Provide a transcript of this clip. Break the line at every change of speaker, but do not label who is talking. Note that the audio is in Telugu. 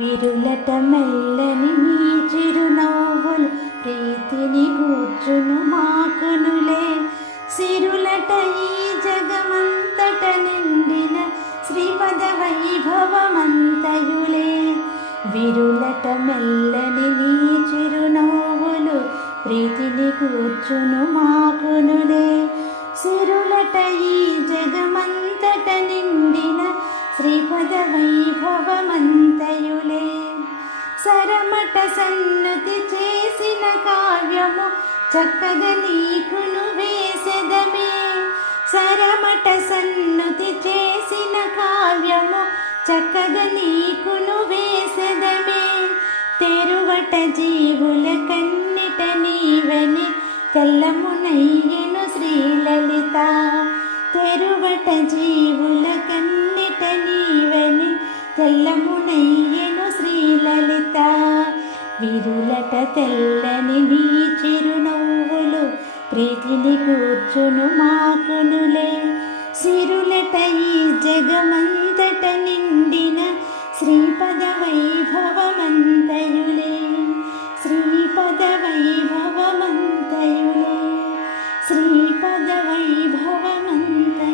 విరులట మెల్లని మీ చిరునవ్వులు ప్రీతిని కూర్చును మాకునులే. సిరులట ఈ జగమంతట నిండిన శ్రీపద వైభవమంతయులే. విరులట మెల్లని నీ చిరునవ్వులు ప్రీతిని కూర్చును మాకునులే శ్రీపద వైభవమంతయులే సరమట సన్నుతి చేసిన కావ్యము చక్కగా నీకును వేసెదమే. సరమట సన్నుతి చేసిన కావ్యము చక్కగా నీకును వేసెదమే. తెరువట జీవుల కన్నిట నీవని తెల్లమునయ్యను తెరువట జీవుల కన్నెట నీవని తెల్లమునయ్యను శ్రీలలిత. విరులట తెల్లని నీ చిరునవ్వులు ప్రీతిని కూర్చును మాకునులే. సిరులట ఈ జగమంతట నిండిన శ్రీపద వైభవమంతయులే. जवैभवन्तै